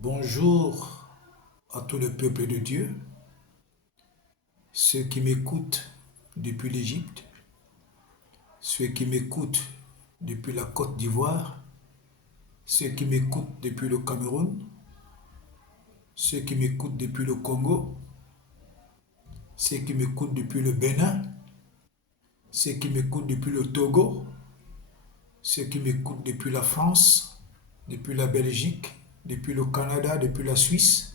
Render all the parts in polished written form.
Bonjour à tout le peuple de Dieu, ceux qui m'écoutent depuis l'Égypte, ceux qui m'écoutent depuis la Côte d'Ivoire, ceux qui m'écoutent depuis le Cameroun, ceux qui m'écoutent depuis le Congo, ceux qui m'écoutent depuis le Bénin, ceux qui m'écoutent depuis le Togo, ceux qui m'écoutent depuis la France, depuis la Belgique, depuis le Canada, depuis la Suisse,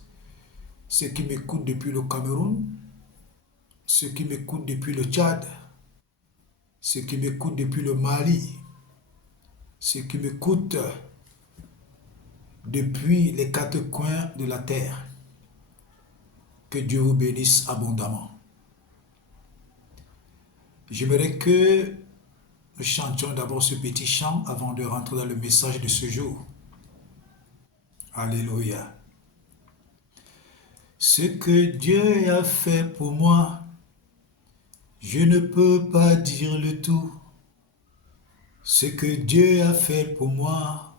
ceux qui m'écoutent depuis le Cameroun, ceux qui m'écoutent depuis le Tchad, ceux qui m'écoutent depuis le Mali, ceux qui m'écoutent depuis les quatre coins de la terre. Que Dieu vous bénisse abondamment. J'aimerais que nous chantions d'abord ce petit chant avant de rentrer dans le message de ce jour. Alléluia. Ce que Dieu a fait pour moi, je ne peux pas dire le tout. Ce que Dieu a fait pour moi,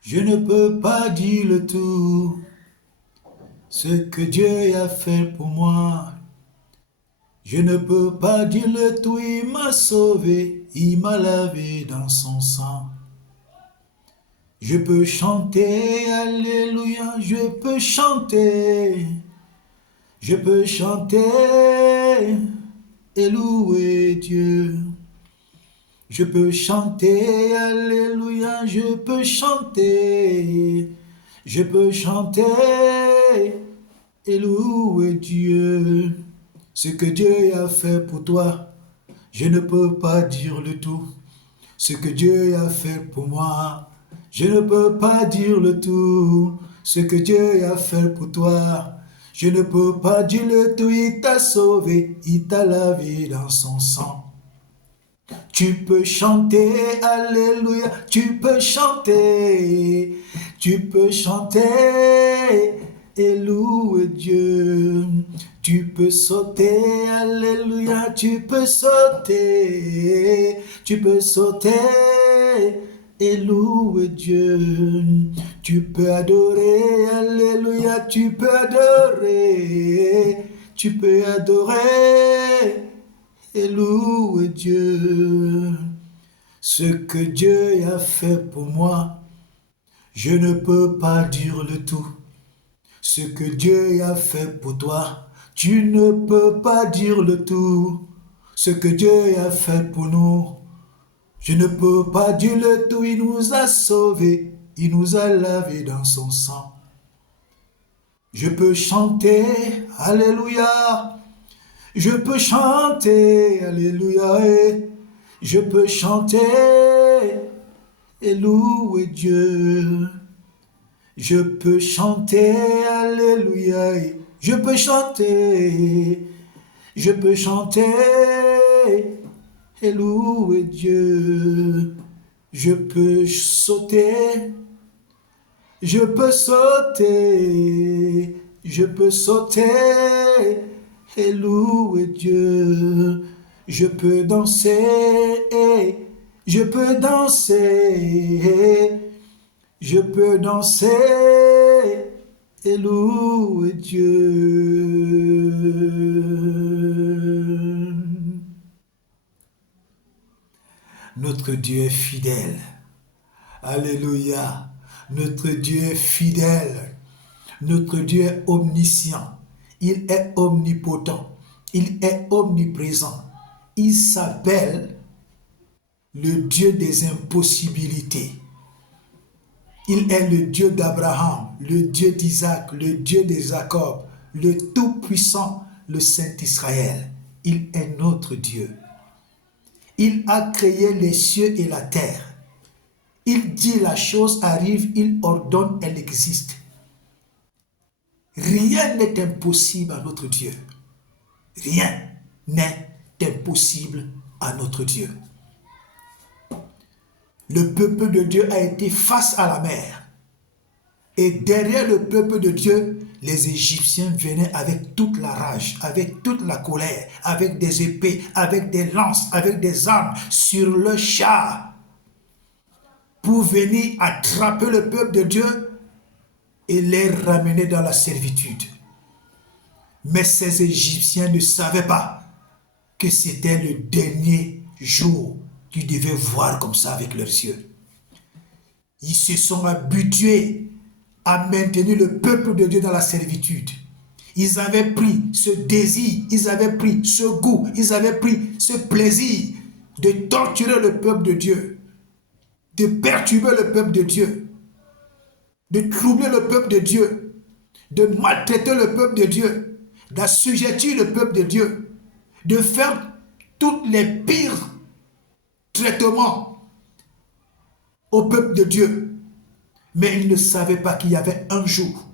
je ne peux pas dire le tout. Ce que Dieu a fait pour moi, je ne peux pas dire le tout. Il m'a sauvé, il m'a lavé dans son sang. Je peux chanter, alléluia, je peux chanter et louer Dieu. Je peux chanter, alléluia, je peux chanter et louer Dieu. Ce que Dieu a fait pour toi, je ne peux pas dire le tout. Ce que Dieu a fait pour moi, je ne peux pas dire le tout. Ce que Dieu a fait pour toi, je ne peux pas dire le tout. Il t'a sauvé, il t'a lavé dans son sang. Tu peux chanter, alléluia, tu peux chanter et louer Dieu. Tu peux sauter, alléluia, tu peux sauter et louer Dieu. Tu peux adorer, alléluia, tu peux adorer et louer Dieu. Ce que Dieu a fait pour moi, je ne peux pas dire le tout. Ce que Dieu a fait pour toi, tu ne peux pas dire le tout. Ce que Dieu a fait pour nous, je ne peux pas dire le tout. Il nous a sauvés, il nous a lavés dans son sang. Je peux chanter, alléluia. Je peux chanter, alléluia, je peux chanter et louer Dieu. Je peux chanter, alléluia, je peux chanter et louer Dieu. Je peux sauter et louer Dieu. Je peux danser et louer Dieu. Notre Dieu est fidèle. Alléluia. Notre Dieu est fidèle. Notre Dieu est omniscient. Il est omnipotent. Il est omniprésent. Il s'appelle le Dieu des impossibilités. Il est le Dieu d'Abraham, le Dieu d'Isaac, le Dieu de Jacob, le Tout-Puissant, le Saint Israël. Il est notre Dieu. Il a créé les cieux et la terre. Il dit la chose arrive, il ordonne, elle existe. Rien n'est impossible à notre Dieu. Rien n'est impossible à notre Dieu. Le peuple de Dieu a été face à la mer. Et derrière le peuple de Dieu, les Égyptiens venaient avec toute la rage, avec toute la colère, avec des épées, avec des lances, avec des armes sur le char pour venir attraper le peuple de Dieu et les ramener dans la servitude. Mais ces Égyptiens ne savaient pas que c'était le dernier jour qu'ils devaient voir comme ça avec leurs yeux. Ils se sont habitués à maintenir le peuple de Dieu dans la servitude. Ils avaient pris ce désir, ils avaient pris ce goût, ils avaient pris ce plaisir de torturer le peuple de Dieu, de perturber le peuple de Dieu, de troubler le peuple de Dieu, de maltraiter le peuple de Dieu, d'assujettir le peuple de Dieu, de faire tous les pires traitements au peuple de Dieu. Mais ils ne savaient pas qu'il y avait un jour.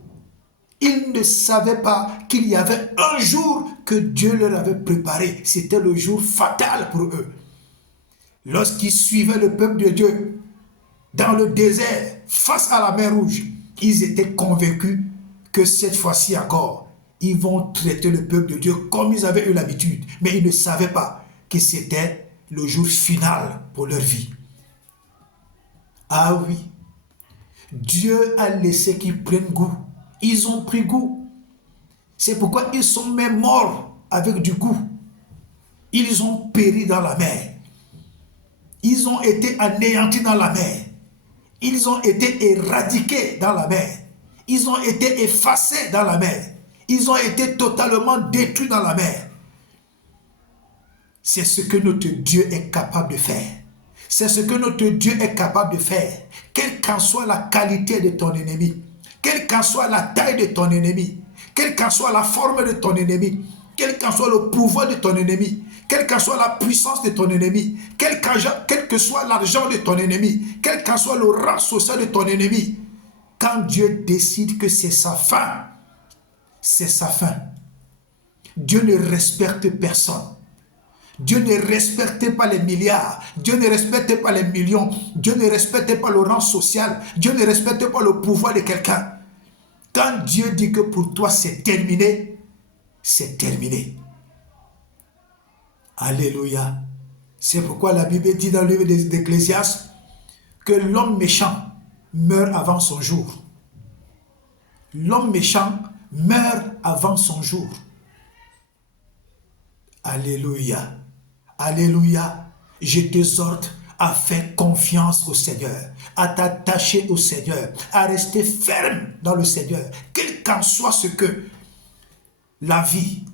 Ils ne savaient pas qu'il y avait un jour que Dieu leur avait préparé. C'était le jour fatal pour eux. Lorsqu'ils suivaient le peuple de Dieu dans le désert, face à la mer Rouge, ils étaient convaincus que cette fois-ci encore, ils vont traiter le peuple de Dieu comme ils avaient eu l'habitude. Mais ils ne savaient pas que c'était le jour final pour leur vie. Ah oui, Dieu a laissé qu'ils prennent goût. Ils ont pris goût. C'est pourquoi ils sont même morts avec du goût. Ils ont péri dans la mer. Ils ont été anéantis dans la mer. Ils ont été éradiqués dans la mer. Ils ont été effacés dans la mer. Ils ont été totalement détruits dans la mer. C'est ce que notre Dieu est capable de faire. C'est ce que notre Dieu est capable de faire. Quelle qu'en soit la qualité de ton ennemi, quelle qu'en soit la taille de ton ennemi, quelle qu'en soit la forme de ton ennemi, quel qu'en soit le pouvoir de ton ennemi, quelle qu'en soit la puissance de ton ennemi, quel que soit l'argent de ton ennemi, quel qu'en soit le rang social de ton ennemi, quand Dieu décide que c'est sa fin, c'est sa fin. Dieu ne respecte personne. Dieu ne respectait pas les milliards, Dieu ne respectait pas les millions, Dieu ne respectait pas le rang social, Dieu ne respectait pas le pouvoir de quelqu'un. Quand Dieu dit que pour toi c'est terminé, c'est terminé. Alléluia. C'est pourquoi la Bible dit dans le livre d'Ecclésiaste que l'homme méchant meurt avant son jour. L'homme méchant meurt avant son jour. Alléluia. Alléluia. Je t'exhorte à faire confiance au Seigneur, à t'attacher au Seigneur, à rester ferme dans le Seigneur, quel qu'en soit ce que la vie,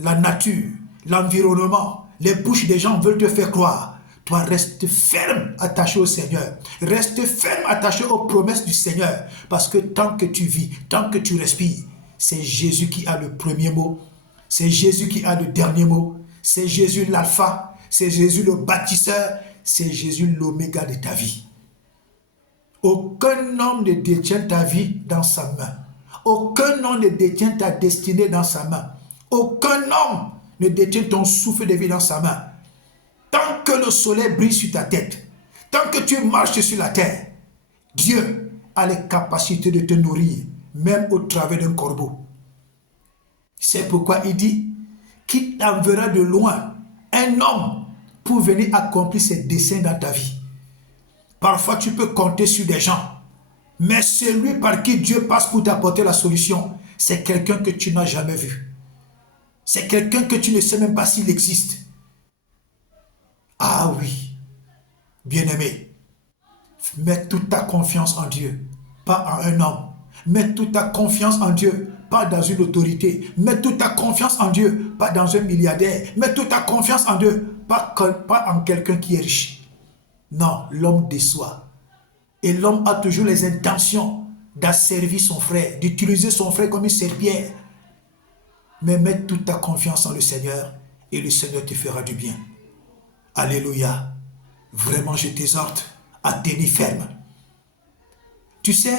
la nature, l'environnement, les bouches des gens veulent te faire croire. Toi, reste ferme attaché au Seigneur. Reste ferme attaché aux promesses du Seigneur. Parce que tant que tu vis, tant que tu respires, c'est Jésus qui a le premier mot. C'est Jésus qui a le dernier mot. C'est Jésus l'alpha. C'est Jésus le bâtisseur. C'est Jésus l'oméga de ta vie. Aucun homme ne détient ta vie dans sa main. Aucun homme ne détient ta destinée dans sa main. Aucun homme ne détient ton souffle de vie dans sa main. Tant que le soleil brille sur ta tête, tant que tu marches sur la terre, Dieu a les capacités de te nourrir, même au travers d'un corbeau. C'est pourquoi il dit qu'il t'enverra de loin un homme pour venir accomplir ses desseins dans ta vie. Parfois, tu peux compter sur des gens, mais celui par qui Dieu passe pour t'apporter la solution, c'est quelqu'un que tu n'as jamais vu. C'est quelqu'un que tu ne sais même pas s'il existe. Ah oui, bien-aimé, mets toute ta confiance en Dieu, pas en un homme. Mets toute ta confiance en Dieu, pas dans une autorité. Mets toute ta confiance en Dieu, pas dans un milliardaire. Mets toute ta confiance en Dieu, pas en quelqu'un qui est riche. Non, l'homme déçoit. Et l'homme a toujours les intentions d'asservir son frère, d'utiliser son frère comme une serpillière. Mais mets toute ta confiance en le Seigneur et le Seigneur te fera du bien. Alléluia. Vraiment, je t'exhorte à tenir ferme. Tu sais,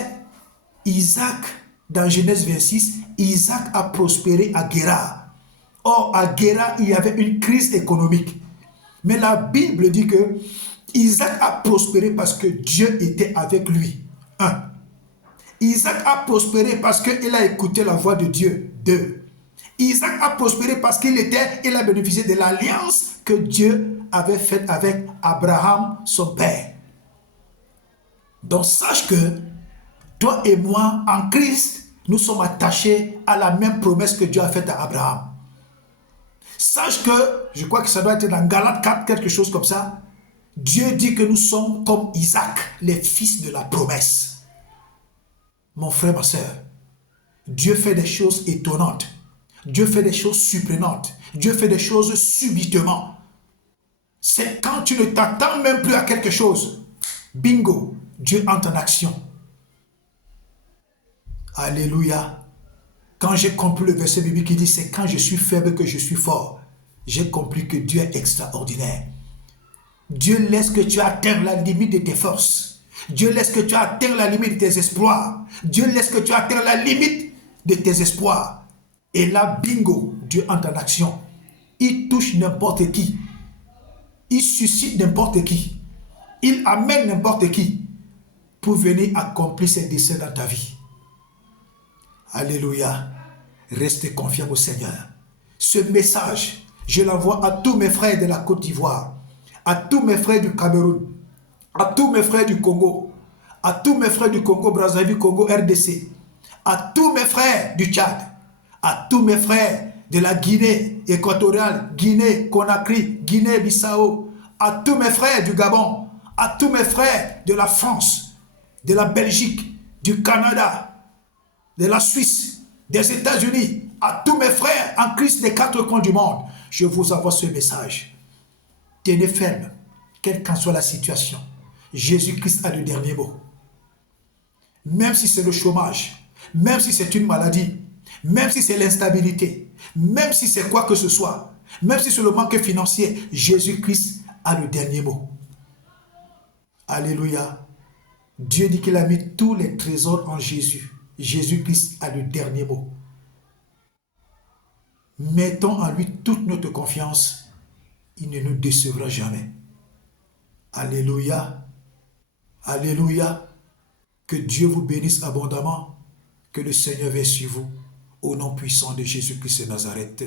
Isaac, dans Genèse 26, Isaac a prospéré à Guérar. Or, à Guérar, il y avait une crise économique. Mais la Bible dit que Isaac a prospéré parce que Dieu était avec lui. 1. Isaac a prospéré parce qu'il a écouté la voix de Dieu. 2. Isaac a prospéré parce il a bénéficié de l'alliance que Dieu avait faite avec Abraham, son père. Donc sache que Toi et moi, en Christ, nous sommes attachés à la même promesse que Dieu a faite à Abraham. Sache que, je crois que ça doit être dans Galates 4, quelque chose comme ça. Dieu dit que nous sommes comme Isaac, les fils de la promesse. Mon frère, ma soeur, Dieu fait des choses étonnantes. Dieu fait des choses surprenantes. Dieu fait des choses subitement. C'est quand tu ne t'attends même plus à quelque chose. Bingo, Dieu entre en action. Alléluia. Quand j'ai compris le verset biblique qui dit c'est quand je suis faible que je suis fort, j'ai compris que Dieu est extraordinaire. Dieu laisse que tu atteignes la limite de tes forces. Dieu laisse que tu atteignes la limite de tes espoirs. Dieu laisse que tu atteignes la limite de tes espoirs. Et là, bingo, Dieu entre en action. Il touche n'importe qui. Il suscite n'importe qui. Il amène n'importe qui pour venir accomplir ses desseins dans ta vie. Alléluia. Restez confiants au Seigneur. Ce message, je l'envoie à tous mes frères de la Côte d'Ivoire, à tous mes frères du Cameroun, à tous mes frères du Congo, à tous mes frères du Congo, Brazzaville, Congo, RDC, à tous mes frères du Tchad, à tous mes frères de la Guinée équatoriale, Guinée, Conakry, Guinée-Bissau, à tous mes frères du Gabon, à tous mes frères de la France, de la Belgique, du Canada, de la Suisse, des États-Unis, à tous mes frères en Christ des quatre coins du monde, je vous envoie ce message. Tenez ferme, quelle qu'en soit la situation. Jésus-Christ a le dernier mot. Même si c'est le chômage, même si c'est une maladie, même si c'est l'instabilité, même si c'est quoi que ce soit, même si c'est le manque financier, Jésus-Christ a le dernier mot. Alléluia. Dieu dit qu'il a mis tous les trésors en Jésus. Jésus-Christ a le dernier mot. Mettons en lui toute notre confiance. Il ne nous décevra jamais. Alléluia. Alléluia. Que Dieu vous bénisse abondamment. Que le Seigneur veille sur vous. Au nom puissant de Jésus-Christ de Nazareth.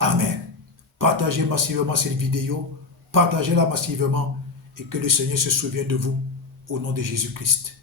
Amen. Partagez massivement cette vidéo. Partagez-la massivement. Et que le Seigneur se souvienne de vous. Au nom de Jésus-Christ.